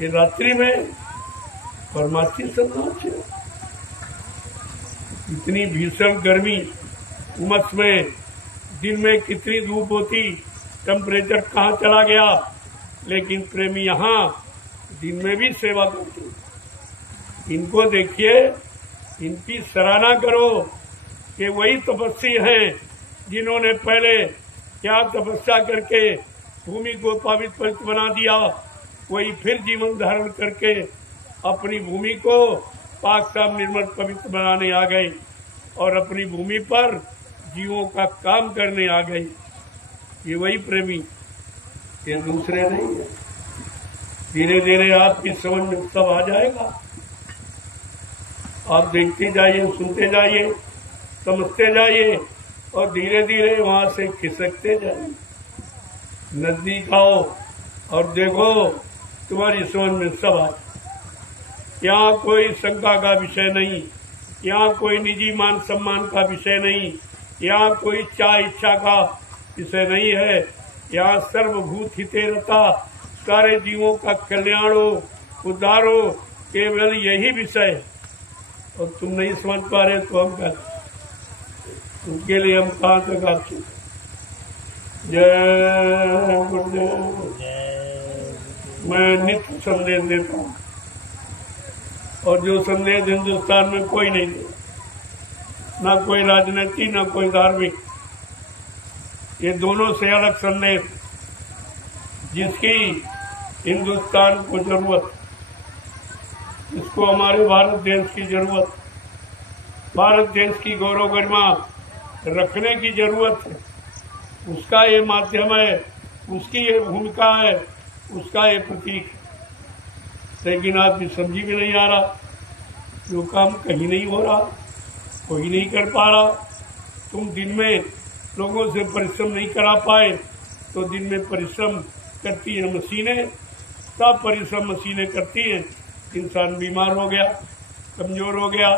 ये रात्रि में परमार्थी संन्यास है। इतनी भीषण गर्मी उमस में, दिन में कितनी धूप होती, टेम्परेचर कहाँ चला गया, लेकिन प्रेमी यहाँ दिन में भी सेवा करते। इनको देखिए, इनकी सराहना करो कि वही तपस्वी हैं जिन्होंने पहले क्या तपस्या करके भूमि को पवित्र बना दिया, वही फिर जीवन धारण करके अपनी भूमि को पाक साफ निर्मल पवित्र बनाने आ गए और अपनी भूमि पर जीवों का काम करने आ गए। ये वही प्रेमी, ये दूसरे नहीं है। धीरे धीरे आपकी समझ में सब आ जाएगा। आप देखते जाइए, सुनते जाइए, समझते जाइए और धीरे धीरे वहां से खिसकते जाइए। नजदीक आओ और देखो, तुम्हारी समझ में सब आ जाए। यहाँ कोई शंका का विषय नहीं, यहाँ कोई निजी मान सम्मान का विषय नहीं, यहाँ कोई चाह इच्छा का विषय नहीं है। यहाँ सर्वभूत हितेरता, सारे जीवों का कल्याण हो, उद्धार हो, केवल यही विषय है। और तुम नहीं समझ पा रहे तो हम क्या, उनके लिए हम कहाँ तक आपसे। जय गुरुदेव। मैं नित्य संदेश देता हूँ और जो संदेश हिंदुस्तान में कोई नहीं दे, ना कोई राजनीति ना कोई धार्मिक। ये दोनों से अलग संदेश जिसकी हिंदुस्तान को जरूरत, जिसको हमारे भारत देश की जरूरत, भारत देश की गौरव गरिमा रखने की जरूरत है, उसका ये माध्यम है, उसकी ये भूमिका है, उसका ये प्रतीक है। लेकिन आदमी समझी भी नहीं आ रहा, जो काम कहीं नहीं हो रहा, कोई नहीं कर पा रहा। तुम दिन में लोगों से परिश्रम नहीं करा पाए तो दिन में परिश्रम करती है मशीनें, सब परिश्रम मशीनें करती हैं। इंसान बीमार हो गया, कमजोर हो गया,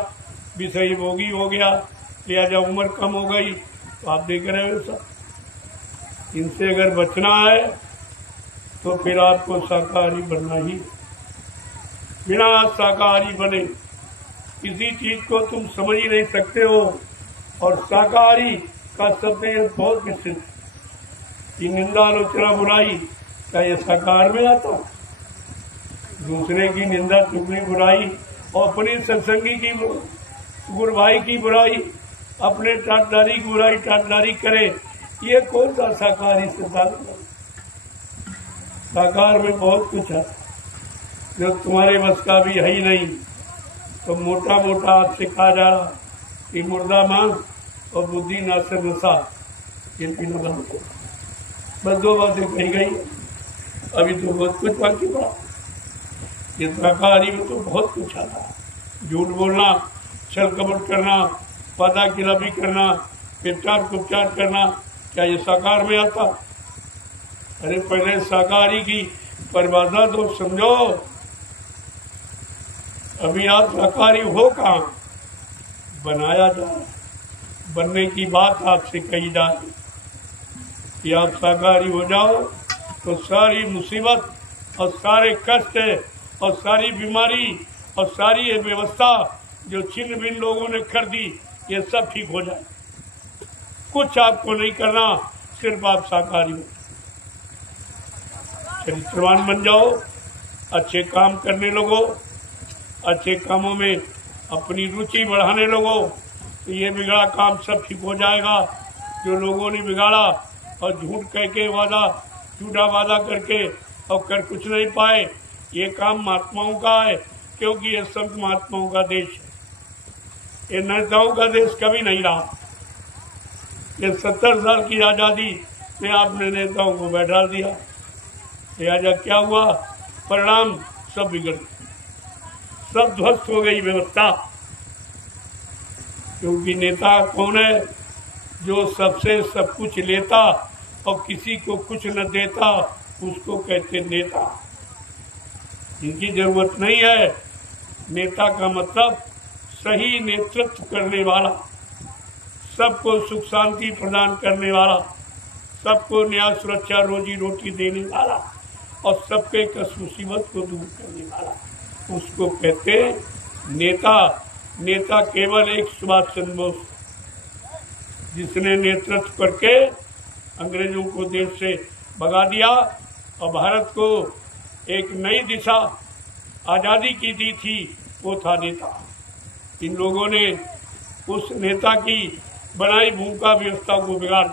विषयी भोगी हो गया, लिहाजा उम्र कम हो गई। तो आप देख रहे हो सब। इनसे अगर बचना है तो फिर आपको शाकाहारी बनना ही। बिना शाकाहारी बने किसी चीज को तुम समझ ही नहीं सकते हो। और शाकाहारी का शब्द ये बहुत विशिष्ट, कि निंदा आलोचना बुराई क्या ये शाकाहार में आता? दूसरे की निंदा चुगली बुराई और अपनी सत्संगी की गुरु भाई की बुराई, अपने टाटदारी की बुराई टाटदारी करे, ये कौन सा शाकाहारी सिद्धांत? शाकाहार में बहुत कुछ है जो तुम्हारे बस का भी है ही नहीं। तो मोटा मोटा आपसे कहा जा रहा कि मुर्दा मांस और बुद्धि नासर नशा, ये तीनों बंद करो। बस दो बातें कही गई, अभी तो बहुत कुछ बाकी पड़ा। ये शाकाहारी में तो बहुत कुछ आता है। झूठ बोलना, छल कपट करना, वादा खिलाफी करना, प्रचार कुपचार करना, क्या ये शाकाहार में आता? अरे पहले शाकाहारी की परिभाषा तो समझो। अभी आप शाकाहारी हो कहाँ? बनाया जा रहा, बनने की बात आपसे कही जा रही कि आप शाकाहारी हो जाओ तो सारी मुसीबत और सारे कष्ट और सारी बीमारी और सारी ये व्यवस्था जो छिन्न भिन्न लोगों ने कर दी, ये सब ठीक हो जाए। कुछ आपको नहीं करना, सिर्फ आप शाकाहारी हो, चरित्रवान बन जाओ, अच्छे काम करने लगो, अच्छे कामों में अपनी रुचि बढ़ाने लगो, तो ये बिगड़ा काम सब ठीक हो जाएगा। जो लोगों ने बिगाड़ा और झूठ कह के वादा, झूठा वादा करके और कर कुछ नहीं पाए, ये काम महात्माओं का है, क्योंकि ये संत महात्माओं का देश है। ये नेताओं का देश कभी नहीं रहा। ये 70 साल की आज़ादी में आपने नेताओं को बैठा दिया, लिहाजा क्या हुआ? परिणाम सब बिगड़ गए, सब ध्वस्त हो गई व्यवस्था। क्योंकि नेता कौन है? जो सबसे सब कुछ लेता और किसी को कुछ न देता, उसको कहते नेता। इनकी जरूरत नहीं है। नेता का मतलब सही नेतृत्व करने वाला, सबको सुख शांति प्रदान करने वाला, सबको न्याय सुरक्षा रोजी रोटी देने वाला, और सबके कष्ट मुसीबत को दूर करने वाला, उसको कहते नेता। नेता केवल एक सुभाष चंद्र बोस, जिसने नेतृत्व करके अंग्रेजों को देश से भगा दिया और भारत को एक नई दिशा आज़ादी की दी थी, वो था नेता। इन लोगों ने उस नेता की बनाई भूमिका व्यवस्था को बिगाड़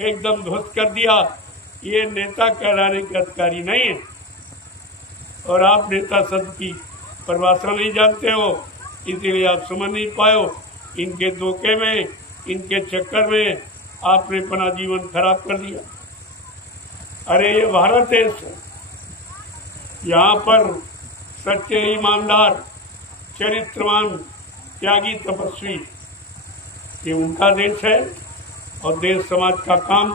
एकदम ध्वस्त कर दिया। ये नेता कहलाने के अधिकारी नहीं है। और आप नेता शब्द की परिभाषा नहीं जानते हो, इसीलिए आप समझ नहीं पाए हो। इनके धोखे में, इनके चक्कर में आपने अपना जीवन खराब कर दिया। अरे ये भारत देश है, यहाँ पर सच्चे ईमानदार चरित्रवान त्यागी तपस्वी ये उनका देश है और देश समाज का काम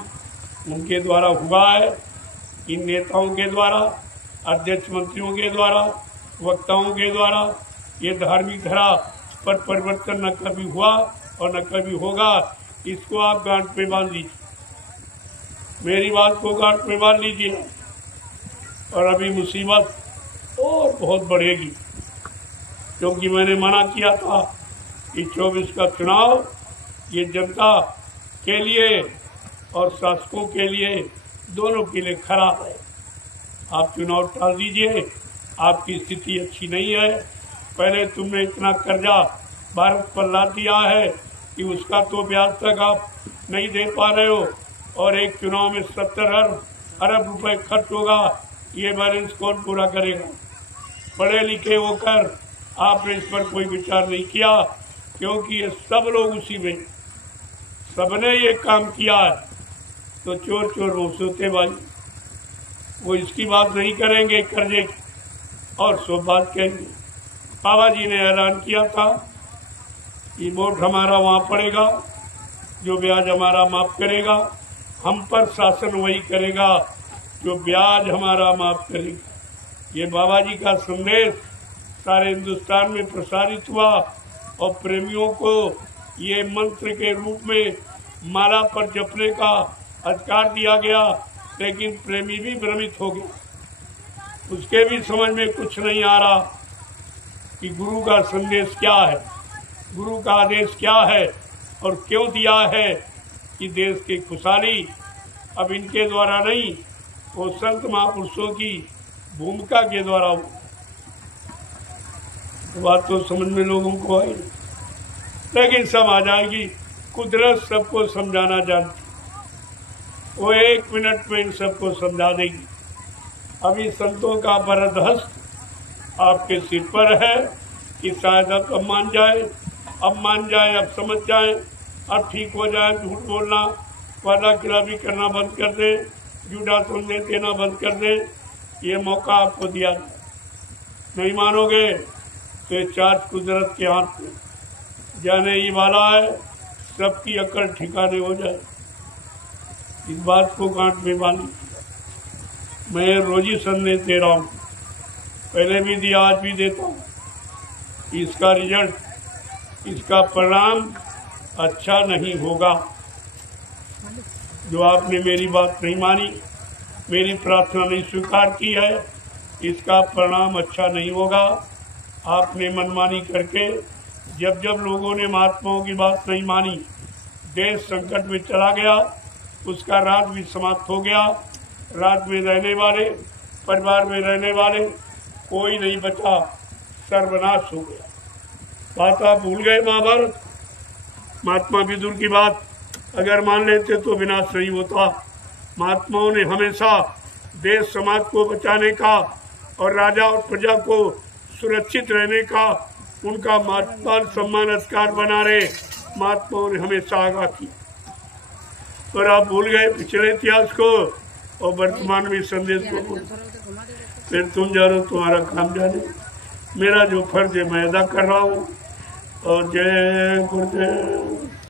उनके द्वारा हुआ है। इन नेताओं के द्वारा, अध्यक्ष मंत्रियों के द्वारा, वक्ताओं के द्वारा ये धार्मिक धारा पर परिवर्तन न कभी हुआ और न कभी होगा। इसको आप गांठ में बांध लीजिए, मेरी बात को गांठ में बांध लीजिए। और अभी मुसीबत और बहुत बढ़ेगी, क्योंकि मैंने मना किया था कि 24 का चुनाव ये जनता के लिए और शासकों के लिए, दोनों के लिए खराब है। आप चुनाव टाल दीजिए, आपकी स्थिति अच्छी नहीं है। पहले तुमने इतना कर्जा भारत पर ला दिया है कि उसका तो ब्याज तक आप नहीं दे पा रहे हो, और एक चुनाव में 70 अरब रुपए खर्च होगा। ये बैलेंस कौन पूरा करेगा? पढ़े लिखे होकर आपने इस पर कोई विचार नहीं किया, क्योंकि ये सब लोग उसी में, सबने ये काम किया है। तो चोर चोर वो सौतेबाजी, वो इसकी बात नहीं करेंगे कर्जे की, और सब बात कहेंगे। बाबा जी ने ऐलान किया था कि वोट हमारा वहाँ पड़ेगा, जो ब्याज हमारा माफ करेगा, हम पर शासन वही करेगा जो ब्याज हमारा माफ करेगा। ये बाबा जी का संदेश सारे हिंदुस्तान में प्रसारित हुआ और प्रेमियों को ये मंत्र के रूप में माला पर जपने का अधिकार दिया गया। लेकिन प्रेमी भी भ्रमित हो गया, उसके भी समझ में कुछ नहीं आ रहा कि गुरु का संदेश क्या है, गुरु का आदेश क्या है और क्यों दिया है कि देश की खुशहाली अब इनके द्वारा नहीं, वो संत महापुरुषों की भूमिका के द्वारा हो। बात तो समझ में लोगों को आई, लेकिन सब आ जाएगी। कुदरत सबको समझाना जानती, वो 1 मिनट में इन सबको समझा देगी। अभी संतों का वरदहस्त आपके सिर पर है कि शायद अब मान जाए, अब समझ जाए, अब ठीक हो जाए। झूठ बोलना, वादा खिलाफी करना बंद कर दे, झूठा संदेश देना बंद कर दे। ये मौका आपको दिया, नहीं मानोगे तो ये चार्ज कुदरत के हाथ में जाने ही वाला है, सबकी अकल ठिकाने हो जाए। इस बात को गांठ में बांधी। मैं रोज ही संदेश दे रहा हूँ, पहले भी दिया, आज भी देता हूँ। इसका रिजल्ट, इसका परिणाम अच्छा नहीं होगा। जो आपने मेरी बात नहीं मानी, मेरी प्रार्थना नहीं स्वीकार की है, इसका परिणाम अच्छा नहीं होगा। आपने मनमानी करके जब जब लोगों ने महात्माओं की बात नहीं मानी, देश संकट में चला गया, उसका राज भी समाप्त हो गया। राज में रहने वाले, परिवार में रहने वाले कोई नहीं बचा, सर्वनाश हो गया। बात आप भूल गए महाभारत, महात्मा विदुर की बात अगर मान लेते तो विनाश नहीं होता। महात्माओं ने हमेशा देश समाज को बचाने का और राजा और प्रजा को सुरक्षित रहने का उनका मान सम्मान अधिकार बना रहे, महात्माओं ने हमेशा आगाह की। और आप भूल गए पिछले इतिहास को और वर्तमान में संदेश को। फिर तुम जानो, तुम्हारा काम जाने। मेरा जो फर्ज है मैं अदा कर रहा हूँ। और जय गुरुदेव।